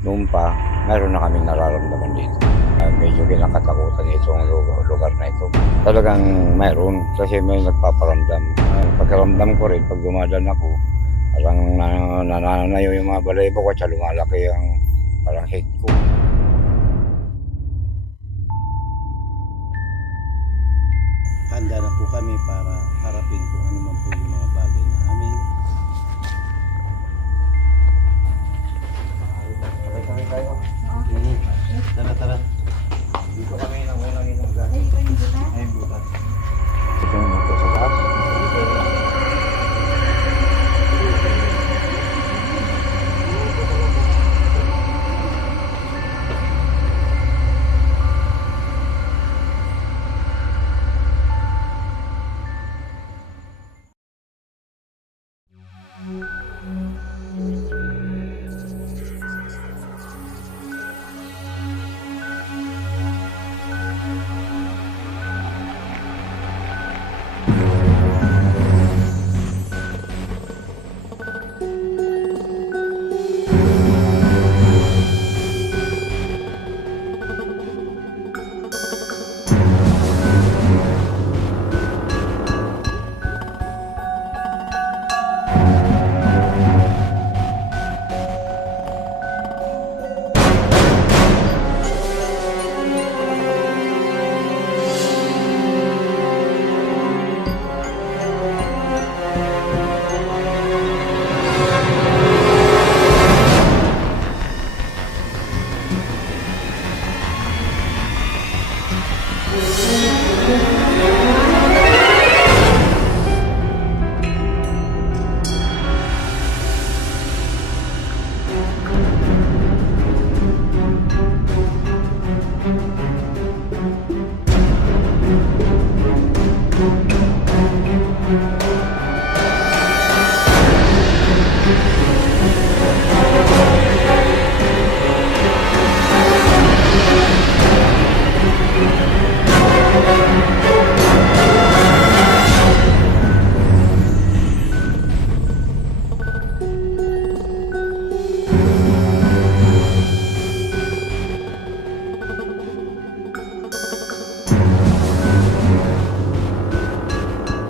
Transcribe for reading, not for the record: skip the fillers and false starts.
noon pa, mayroon na kaming nararamdaman dito. Medyo kinakatakutan itong lugar na ito. Talagang mayroon kasi may nagpaparamdam. Pagkaramdam ko rin, pag dumadaan ako, parang nananayo yung mga balahibo ko at lumalaki ang parang head ko. Handa na po kami para harapin kung ano man po yung mga bagay